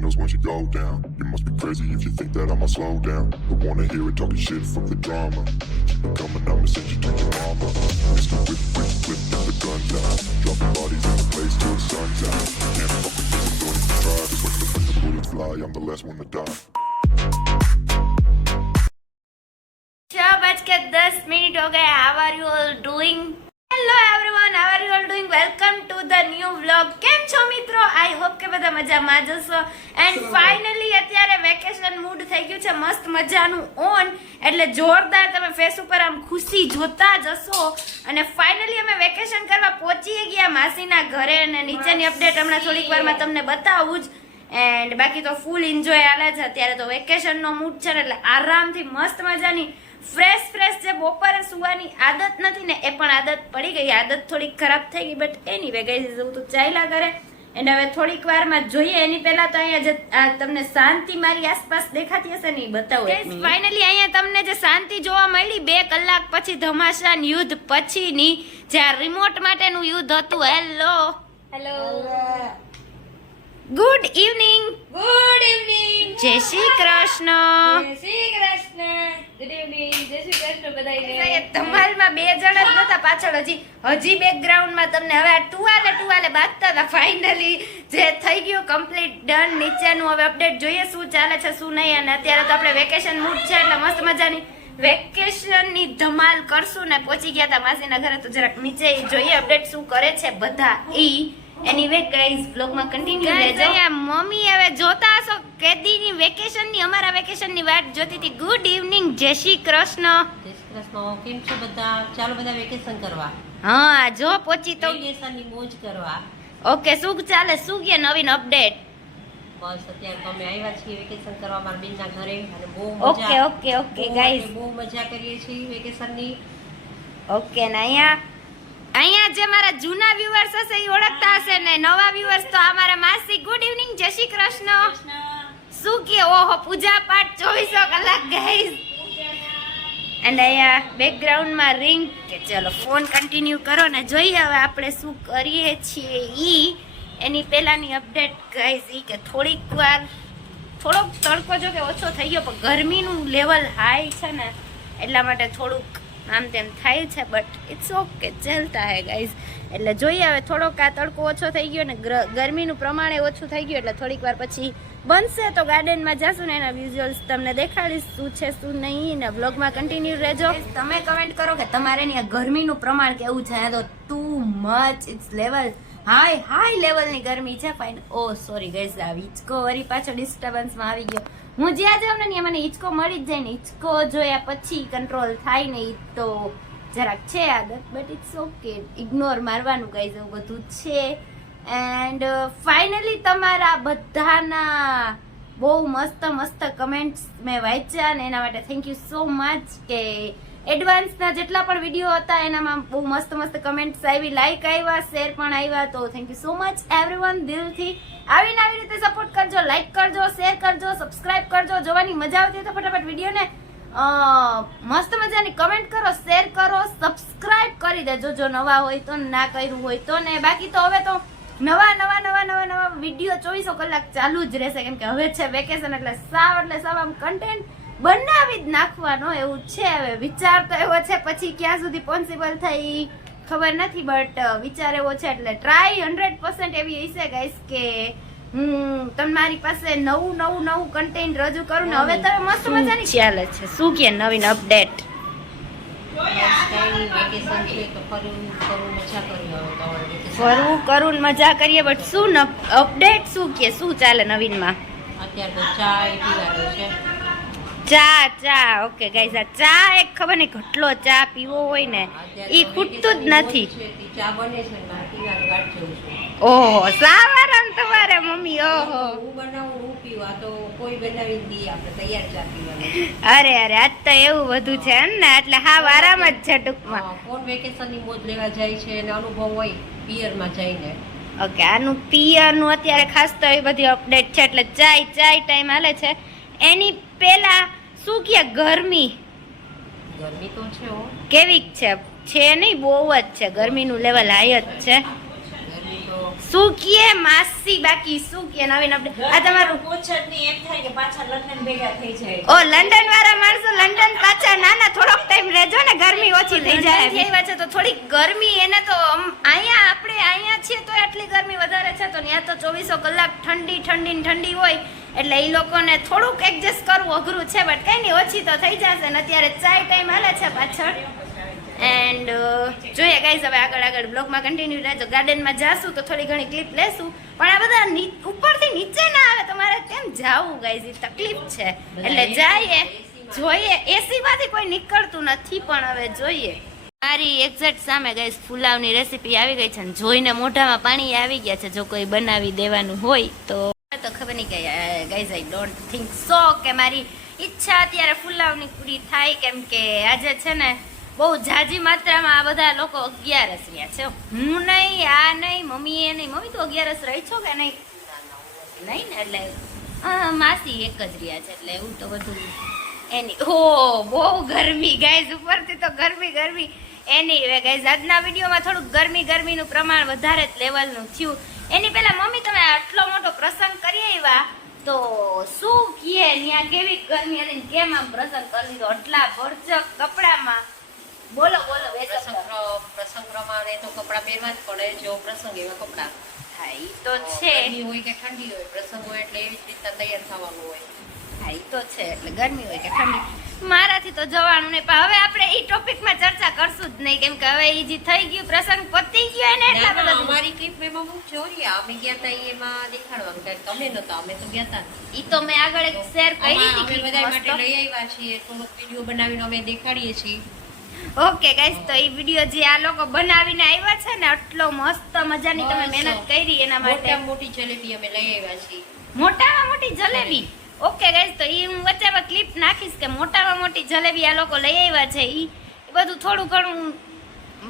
knows when she go down. You must be crazy if you think that I'ma slow down. Don't wanna hear it talking shit from the drama. Keep it coming, I'ma send you to your mama. Mr. Whip, whip, whip, get the guns out. Dropping bodies in the place till the sun's out. Can't fuck with this, don't even try. Cause when the bullets fly, I'm the last one to die. 6:10 हो गए. How are you all doing? Hello everyone, how are you all doing? Welcome to the new vlog. કેમ છો મિત્રો? I hope કે બધા મજામાં જશો. And finally અત્યારે વેકેશન મૂડ થઈ ગયું છે મસ્ત મજાનું ઓન. એટલે જોરદાર તમે ફેસ ઉપર આમ ખુશી જોતા જશો. અને ફાઇનલી અમે વેકેશન કરવા પહોંચી ગયા માસીના ઘરે. અને નીચેની અપડેટ હમણાં થોડીક વારમાં તમને બતાવું જ. એન્ડ બાકી તો ફૂલ એન્જોય હાલે છે અત્યારે તો વેકેશનનો મૂડ છે એટલે આરામથી મસ્ત મજાની ફ્રેશ જે બપોરે સુવાની આદત નથી ને એ પણ આદત પડી ગઈ. આદત થોડીક ખરાબ થઈ ગઈ બટ એનીવે ગાઈઝ હું તો ચાલ્યા કરે. એન્ડ હવે થોડીક વારમાં જોઈએ. એની પહેલા તો અહીંયા તમને શાંતિ મારી આસપાસ દેખાતી હશે ને એ બતાવો. ફાઇનલી અહીંયા તમને જે શાંતિ જોવા મળી 2 કલાક પછી ધમાસાન યુદ્ધ પછીની જે આ રિમોટ માટેનું યુદ્ધ હતું. Hello good evening. Good evening. જય શ્રી કૃષ્ણ. જય શ્રી કૃષ્ણ. Good evening. જય શ્રી કૃષ્ણ બધાયને. ધમાલમાં 2 જણા જ નતા પાછળ હજી બેકગ્રાઉન્ડમાં તમને હવે ટુવાલે બાંધતા હતા. ફાઇનલી જે થઈ ગયું કમ્પ્લીટ ડન. નીચેનું હવે અપડેટ જોઈએ શું ચાલે છે શું નહીં. અને અત્યારે તો આપણે વેકેશન મૂડ છે એટલે મસ્ત મજાની વેકેશનની ધમાલ કરશું ને પહોંચી ગયા હતા માસીના ઘરે. તો જરાક નીચે જોઈએ અપડેટ શું કરે છે બધા ઈ. એનીવે ગાઈઝ વ્લોગમાં કન્ટિન્યુ રહેજો. અહીંયા મમ્મી હવે જોતા હશો કેદીની વેકેશનની અમારા વેકેશનની વાટ જોતી હતી. Good evening. જય શ્રી કૃષ્ણ. જય શ્રી કૃષ્ણ. કેમ છો બધા? ચાલો બધા વેકેશન કરવા. હા જો પહોંચી તો વેકેશનની મોજ કરવા. ઓકે શું ચાલે શું કે નવીન અપડેટ? બસ અત્યારે તો અમે આવ્યા છીએ વેકેશન કરવા મારા બેનના ઘરે અને બહુ મજા. ઓકે ગાઈઝ બહુ મજા કરીએ છીએ વેકેશનની. ઓકે ને અહીંયા જે મારા જૂના વ્યુઅર્સ હશે એ ઓળખતા હશે ને નવા વ્યુઅર્સ તો અમારા માસી. Good evening. જય શ્રી કૃષ્ણ. શું કે ઓહો પૂજા પાઠ 24 કલાક ગાઈઝ. એન્ડ અહીંયા બેકગ્રાઉન્ડમાં રિંગ કે ચલો ફોન કન્ટિન્યુ કરો ને જોઈએ હવે આપણે શું કરીએ છીએ ઈ. એની પહેલાની અપડેટ ગાઈઝ ઈ કે થોડોક તડકો જો કે ઓછો થઈ ગયો પણ ગરમીનું લેવલ હાઈ છે ને એટલા માટે થોડુંક આમ તેમ થાય છે બટ ઇટ્સ ઓકે ચાલતા હે ગાઈઝ. એટલે જોઈએ હવે થોડોક આ તડકો ઓછો થઈ ગયો ને ગરમીનું પ્રમાણે ઓછું થઈ ગયું એટલે થોડીક વાર પછી બનશે તો ગાર્ડનમાં જશું ને એના વિઝ્યુઅલ્સ તમને દેખાડીશ શું છે શું નહીં. ને વ્લોગમાં કન્ટિન્યુ રહેજો. તમે કમેન્ટ કરો કે તમારે અહીંયા ગરમીનું પ્રમાણ કેવું છે. તો too much it's level high લેવલની ગરમી છે. ફાઇન. ઓ સોરી ગાઈઝ આ હિંચકો વળી પાછો ડિસ્ટર્બન્સમાં આવી ગયો. હું જ્યાં જાઉં ને મને હિંચકો મળી જ જાય ને હિંચકો જોયા પછી કંટ્રોલ થાય ને તો જરાક છે આદત બટ ઇટ્સ ઓકે ઇગ્નોર મારવાનું ગાઈઝ એવું બધું છે. એન્ડ ફાઇનલી તમારા બધાના બહુ મસ્ત કમેન્ટ્સ મેં વાંચ્યા ને એના માટે થેન્ક યુ સો મચ. કે એડવાન્સના જેટલા પણ વિડીયો હતા એનામાં બહુ મસ્ત કમેન્ટ્સ આવી, લાઈક આવ્યા, શેર પણ આવ્યા. તો thank you so much everyone દિલથી. આવી રીતે સપોર્ટ કરજો, લાઈક કરજો, શેર કરજો, સબસ્ક્રાઇબ કરજો. જોવાની મજા આવતી હોય તો ફટાફટ વિડીયોને મસ્ત મજાની કમેન્ટ કરો, શેર કરો, સબસ્ક્રાઇબ કરી દેજો જો નવા હોય તો, ના કર્યું હોય તો. ને બાકી તો હવે તો નવા વિડીયો 24 કલાક ચાલુ જ રહેશે કેમ કે હવે છે વેકેશન એટલે સાવ આમ કન્ટેન્ટ બનાવી જ નાખવાનો એવું છે. હવે વિચાર તો એવો છે પછી ક્યાં સુધી પોસિબલ થાય ખબર નથી બટ વિચાર એવો છે એટલે ટ્રાય 100% એવી હશે ગાઈસ કે હું તમારી પાસે નવું કન્ટેન્ટ રજૂ કરું ને. હવે તમે મસ્ત મજાની ચાલે છે શું કે નવીન અપડેટ? ફરવું કરું મજા કરીએ બટ શું અપડેટ શું કે શું ચાલે નવીનમાં? અત્યારે તો ચા પીવાનો છે. ચા ઓકે ગાઈઝ આ ચા એક ખબર નહીં ઘટલો ચા પીવો હોય ને ઈ ખૂટતું જ નથી. ચા બને છે ને પીવાની વાત જોઉં છું. ઓહો સાવારામ તમારે મમ્મી. ઓહો હું બનાવું હું પીવા તો કોઈ બનાવી દઈએ આપણે તૈયાર ચા પીવાની. અરે આજ તો એવું બધું છે ને એટલે હા આરામ જ છે ટૂંકમાં. કોણ વેકેશનની મોજ લેવા જાય છે અને અનુભવ હોય પિયરમાં જઈને. ઓકે આનું પિયરનું અત્યારે ખાસ તો એ બધી અપડેટ છે એટલે ચાય ટાઈમ હાલે છે. એની પેલા શું કે ગરમી તો છે કેવી છે નહીં બહુ જ છે. ગરમીનું લેવલ હાઈ જ છે. શું કીએ માસી બાકી શું કીએ નવીન અપડેટ આ તમારું પોછડની એમ થાય કે પાછા લંડન ભેગા થઈ જાય. ઓ લંડન વાળા માણસો લંડન પાછા ના થોડોક ટાઈમ રહેજો ને ગરમી ઓછી થઈ જાય આવ્યા છે તો થોડીક ગરમી એને તો અહીંયા આપણે અહીંયા છીએ તો આટલી ગરમી વધારે છે તો ત્યાં તો 24 કલાક ઠંડી હોય એટલે એ લોકોને થોડુંક એડજસ્ટ કરવું અઘરું છે બટ કઈ નહીં ઓછી તો થઈ જશે ને અત્યારે ચાય ટાઈમ હાલે છે પાછળ એન્ડ જોઈએ ગાઈઝ હવે આગળ બ્લોગમાં કન્ટિન્યુ રહેજો ગાર્ડનમાં જાશું તો થોડી ઘણી ક્લિપ લેશું પણ આ બધા ઉપરથી નીચે ના આવે તમારે કેમ જાવું ગાઈઝ એ તકલીફ છે એટલે જઈએ જોઈએ એસી માંથી કોઈ નીકળતું નથી પણ હવે જોઈએ મારી એક્ઝેક્ટ સામે ગાઈઝ પુલાવની રેસીપી આવી ગઈ છે ને જોઈને મોઢામાં પાણી આવી ગયા છે જો કોઈ બનાવી દેવાનું હોય તો ખબર નહીં કે guys I don't think so કે મારી ઈચ્છા અત્યારે પુલાવની પૂરી થાય કેમ કે આજે છે ને બહુ ઝાઝી માત્રામાં આ બધા લોકો 11 રહ્યા છે હું નહીં આ નહીં મમ્મીએ નહીં મમ્મી તો 11 રહી છો કે નહીં નહીં ને એટલે માસી એક જ રહ્યા છે એટલે એવું તો બધું એની હો બહુ ગરમી ગાઈઝ ઉપરથી તો ગરમી એની ગાઈઝ આજના વિડીયોમાં થોડુંક ગરમીનું પ્રમાણ વધારે જ લેવલનું થયું એની પહેલા મમ્મી તમે આટલો મોટો પ્રસંગ કરી આવ્યા તો શું કહે ત્યાં કેવી ગરમી હતી ને કેમ આમ પ્રસંગ કરી દીધો આટલા ભરચક કપડામાં બોલો પ્રસંગ પ્રમાણે તો કપડા પહેરવા જ પડે જો પ્રસંગ એવા કપડા હા ઈ તો છે ગરમી હોય કે ઠંડી હોય પ્રસંગ હોય એટલે એવી જ રીતના તૈયાર થવાનું હોય હા ઈ તો છે એટલે ગરમી હોય કે ઠંડી મારાથી તો જવાનું નહીં પણ હવે આપણે ઈ ટોપિકમાં ચર્ચા કરશું જ નહીં કેમ કે હવે ઈ જે થઈ ગયું પ્રસંગ પતી ગયો એને એટલા બધા અમારી ક્લિપ એમાં હું જોરિયા અમે ગયા હતા એમાં દેખાડવાનું કે તમે નતા અમે તો ગયા હતા ઈ તો મેં આગળ એક શેર કરી અમે હતી બધા માટે લઈ આવ્યા છીએ થોડોક વિડીયો બનાવીને અમે દેખાડીએ છીએ ઓકે ગાઈસ તો ઈ વિડિયો જે આ લોકો બનાવીને આવ્યા છે ને આટલો મસ્ત મજાની તમે મહેનત કરી એના માટે મોટી જલેબી અમે લઈ આવ્યા છીએ મોટામાં મોટી જલેબી ઓકે ગાઈસ તો ઈ હું વચ્ચે ક્લિપ નાખીશ કે મોટામાં મોટી જલેબી આ લોકો લઈ આવ્યા છે ઈ બધું થોડું ઘણું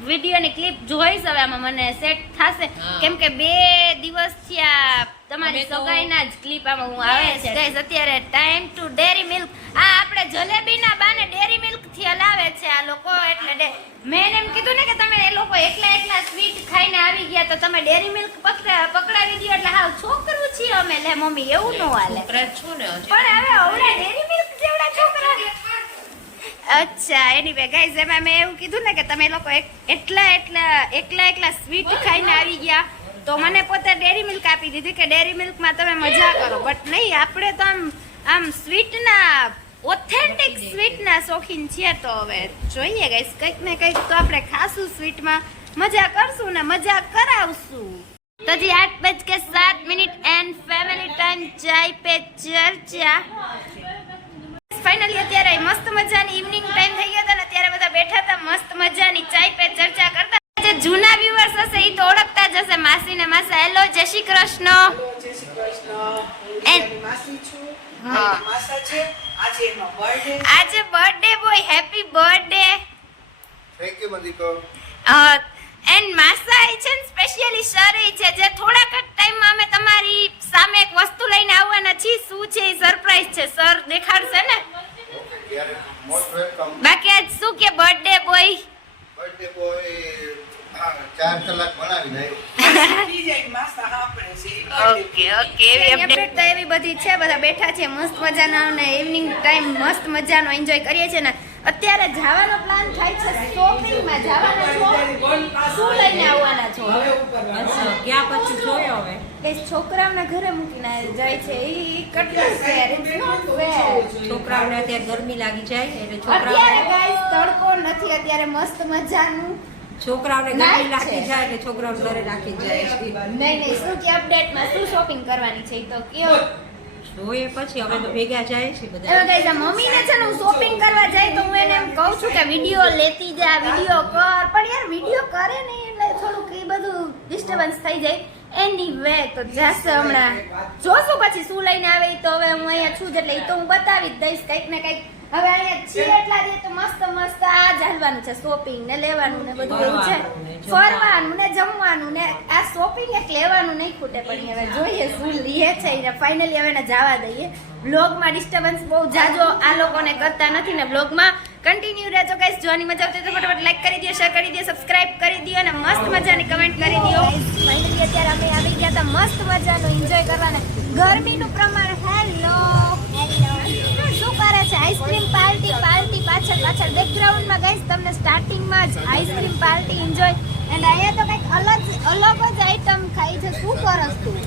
વિડીયોની ક્લિપ જોઈશ હવે આમાં મને સેટ થશે કેમ કે 2 દિવસથી આ તમારી સગાઈના જ ક્લિપ આમાં હું આવે છે ગાઈસ અત્યારે ટાઈમ ટુ ડેરી મિલ્ક આ આપણે જલેબીના બાને ડેરી મિલ્ક થી હલાવે છે આ લોકો એટલે મેં એમ કીધું ને કે તમે એ લોકો એકલા સ્વીટ ખાઈને આવી ગયા તો તમે ડેરી મિલ્ક પકડાવી દો એટલે હા છોકરું છીએ અમે લે મમ્મી એવું ન હાલે છો ને પણ હવે ઓલા ડેરી મિલ્ક જેવડા છોકરા અચ્છા એનીવે ગાઈઝ એમાં મેં એવું કીધું ને કે તમે લોકો એકલા સ્વીટ ખાઈને આવી ગયા તો મને પોતે ડેરી મિલ્ક આપી દીધી કે ડેરી મિલ્કમાં તમે મજા કરો બટ નહીં આપણે તો આમ સ્વીટના ઓથેન્ટિક સ્વીટના શોખીન છીએ તો હવે જોઈએ ગાઈઝ કંઈક ને કંઈક તો આપણે ખાશું સ્વીટમાં મજા કરશું ને મજા કરાવશું તો જી 8:07 એન્ડ ફેમિલી ટાઈમ ચાય પે ચર્ચા ફાઇનલી અત્યારે મસ્ત મજાની ઇવનિંગ ટાઈમ થઈ ગયો હતો ને અત્યારે બધા બેઠા હતા મસ્ત મજાની ચાય પે ચર્ચા કરતા જે જૂના વ્યુઅર્સ હશે ઈ તો ઓળખતા જ હશે માસી ને માસા હેલો જય શ્રી કૃષ્ણ જય શ્રી કૃષ્ણ હું માસી છું હા. માસા છે આજે એનો બર્થડે આજે birthday boy happy birthday thank you મદિકો એન્ડ માસા ઈ છે ને સ્પેશિયલી શરી છે જે થોડાક જ ટાઈમમાં અમે તમારી સામે એક વસ્તુ લઈને આવવાના છીએ શું છે ઈ સરપ્રાઈઝ છે સર દેખાડશે ને યાર મોસ્ટ વેલકમ બાકી આજ શું કે બર્થડે બોય બર્થડે બોય 4 કલાક બનાવી દે પી જાય માસા આપણે છે ઓકે એવી અપડેટ તો એવી બધી છે બધા બેઠા છે મસ્ત મજાનો અને ઇવનિંગ ટાઈમ મસ્ત મજાનો એન્જોય કરીએ છીએ ને અત્યારે જવાનો પ્લાન થાય છે શોપિંગમાં જવાના છો શું લઈને આવવાના છો હવે ઉપર ગયા પછી જોયો હવે એ છોકરાઓના ઘરે મૂકીને જાય છે ઈ કેટલું ફેર ઇટ્સ નોટ ફેર છોકરાઓને અત્યારે ગરમી લાગી જાય એટલે અત્યારે ગાઈસ તડકો નથી અત્યારે મસ્ત મજાનું છોકરાઓને Night ગરમી લાગી છે. જાય એટલે છોકરાઓને ઘરે રાખી જાય છે નહીં શું કે અપડેટમાં શું શોપિંગ કરવાની છે ઈ તો કયો જોઈએ પછી અમે તો ભેગા જાય છે એમાં બધા ગાઈસ આ મમ્મીને છે ને હું શોપિંગ કરવા જાય તો હું એને એમ કહું છું કે વિડિયો લેતી જા વિડિયો કર પણ યાર વિડિયો કરે નહીં એટલે થોડુંક એ બધું ડિસ્ટર્બન્સ થઈ જાય એનીવે તો જાશે હમણાં જોશું પછી શું લઈને આવે ઈ તો હવે હું અહીંયા છું જ એટલે ઈ તો હું બતાવી જ દઈશ કંઈક ને કંઈક હવે અહીંયા છીએ એટલા દે તો મસ્ત આ જ હાલવાનું છે શોપિંગ ને લેવાનું ને બધું એવું છે ફરવાનું ને જમવાનું ને આ શોપિંગ એક લેવાનું નહીં ખૂટે પણ હવે જોઈએ શું લીએ છે એને ફાઇનલી હવે એને જવા દઈએ બ્લોગમાં ડિસ્ટર્બન્સ બહુ જાજો આ લોકોને કરતા નથી ને બ્લોગમાં કન્ટિન્યુ રહેજો ગાઈસ. જોવાની મજા આવતી તો ફટાફટ લાઈક કરી દો, શેર કરી દો, સબસ્ક્રાઇબ કરી દો અને મસ્ત મજાની કમેન્ટ કરી દો. ફાઇનલી અત્યારે અમે આવી ગયા હતા મસ્ત મજાનું એન્જોય કરવાને. ગરમીનું પ્રમાણ હેલો શું કરે છે? આઈસ્ક્રીમ પાર્ટી પાછળ બેકગ્રાઉન્ડમાં ગાઈસ તમને સ્ટાર્ટિંગમાં જ આઈસ્ક્રીમ પાર્ટી એન્જોય. એન્ડ અહીંયા તો કંઈક અલગ જ આઈટમ ખાઈ છે. શું કરસ તું?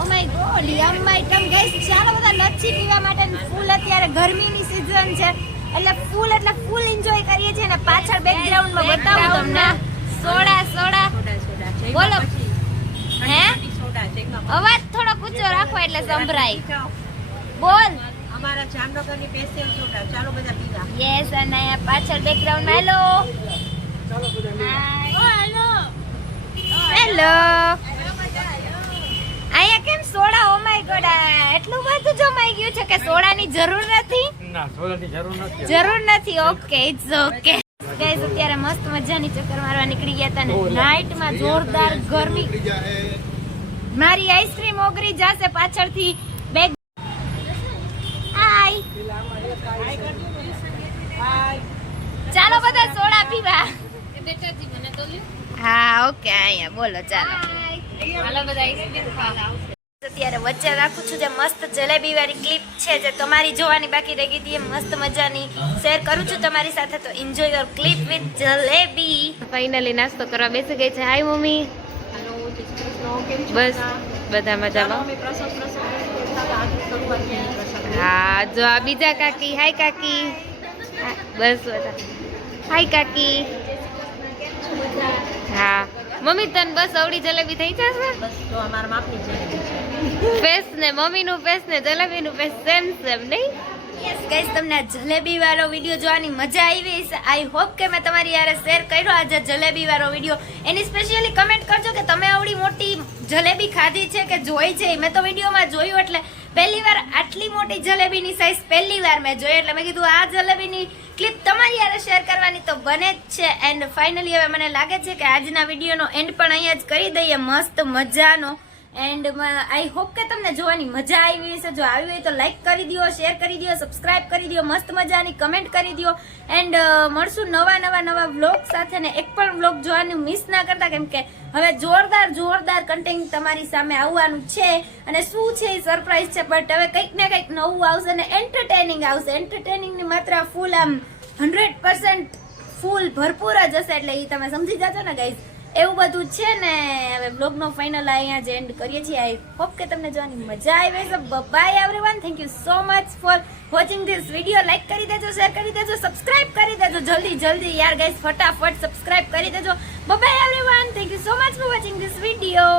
Oh my god, yum item guys. ચાલો બધા લચ્છી પીવા માટે ફૂલ અત્યારે ગરમીની સીઝન છે એટલે ફૂલ એન્જોય કરીએ છીએ ને પાછળ બેકગ્રાઉન્ડમાં બતાવું તમને. સોડા બોલો. હે અવાજ થોડો ઊંચો રાખો એટલે સંભળાય. બોલ. અમારા જામનગરની સ્પેશિયલ સોડા, ચાલો બધા પીવા. યસ, અને અહીંયા પાછળ બેકગ્રાઉન્ડમાં હેલો અહીંયા કેમ સોડા? ઓ માય ગોડ, એટલું બધું જમાઈ ગયું છે કે સોડાની જરૂર નથી. જરૂર નથી. Okay, it's okay. ગાઈસ અત્યારે મસ્ત મજાની ચક્કર મારવા નીકળી ગયા હતા ને નાઈટમાં જોરદાર ગરમી. મારી આઈસ્ક્રીમ ઓગળી જશે પાછળથી. બેગ હાય, ચાલો બધા સોડા પીવા. હા ઓકે, અહીંયા બોલો. ચાલો અત્યારે વચ્ચે રાખું છું જે મસ્ત જલેબી વાળી ક્લિપ છે જે તમારી જોવાની બાકી રહી ગઈ હતી. મસ્ત મજાની શેર કરું છું તમારી સાથે, તો enjoy your clip with jalebi. Finally નાસ્તો કરવા બેસી ગઈ છે. Hi mummy. બસ બધા મજામાં. હા જો આ બીજા કાકી. હાય કાકી. બસ બધા હાય કાકી. હા મમ્મી તને બસ અવળી જલેબી થઈ જશે. બસ જો અમારા માપની જલેબી છે. ફેસ ને મમ્મીનું ફેસ ને જલેબીનું ફેસ સેમ નહીં? યસ ગાઈસ, તમને આ જલેબી વાળો વિડીયો જોવાની મજા આવી હશે. આઈ હોપ કે મેં તમારી યારે શેર કર્યો આજે જલેબી વાળો વિડીયો. એની સ્પેશિયલી કમેન્ટ કરજો કે તમે આવડી મોટી જલેબી ખાધી છે કે જોઈ છે. મેં તો વિડીયોમાં જોયું એટલે પહેલી વાર આટલી મોટી જલેબીની સાઈઝ પહેલી વાર મેં જોઈ એટલે મેં કીધું આ જલેબીની ક્લિપ તમારી યારે શેર કરવાની તો બને જ છે. એન્ડ ફાઇનલી હવે મને લાગે છે કે આજના વિડીયોનો એન્ડ પણ અહીંયા જ કરી દઈએ મસ્ત મજાનો. એન્ડ આઈ હોપ કે તમને જોવાની મજા આવી હશે. જો આવી હોય તો લાઈક કરી દો, શેર કરી દો, સબસ્ક્રાઇબ કરી દો, મસ્ત મજાની કમેન્ટ કરી દો. એન્ડ મળશું નવા વ્લોગ સાથે ને એક પણ વ્લોગ જોવાનું મિસ ના કરતા કેમ કે હવે જોરદાર કન્ટેન્ટ તમારી સામે આવવાનું છે. અને શું છે એ સરપ્રાઈઝ છે બટ હવે કંઈક ને કંઈક નવું આવશે ને એન્ટરટેનિંગ આવશે. એન્ટરટેનિંગની માત્રા ફૂલ આમ 100% ફૂલ ભરપૂર જ હશે એટલે એ તમે સમજી જજો ને ગાઈઝ. એવું બધું છે ને હવે બ્લોગનો ફાઇનલ અહીંયા જ એન્ડ કરીએ છીએ. આઈ હોપ કે તમને જોવાની મજા આવી હશે. By everyone, thank you so much for watching this video. Like કરી દેજો, શેર કરી દેજો, સબસ્ક્રાઇબ કરી દેજો જલ્દી યાર ગાઈસ, ફટાફટ સબસ્ક્રાઇબ કરી દેજો. By everyone, thank you so much for watching this video.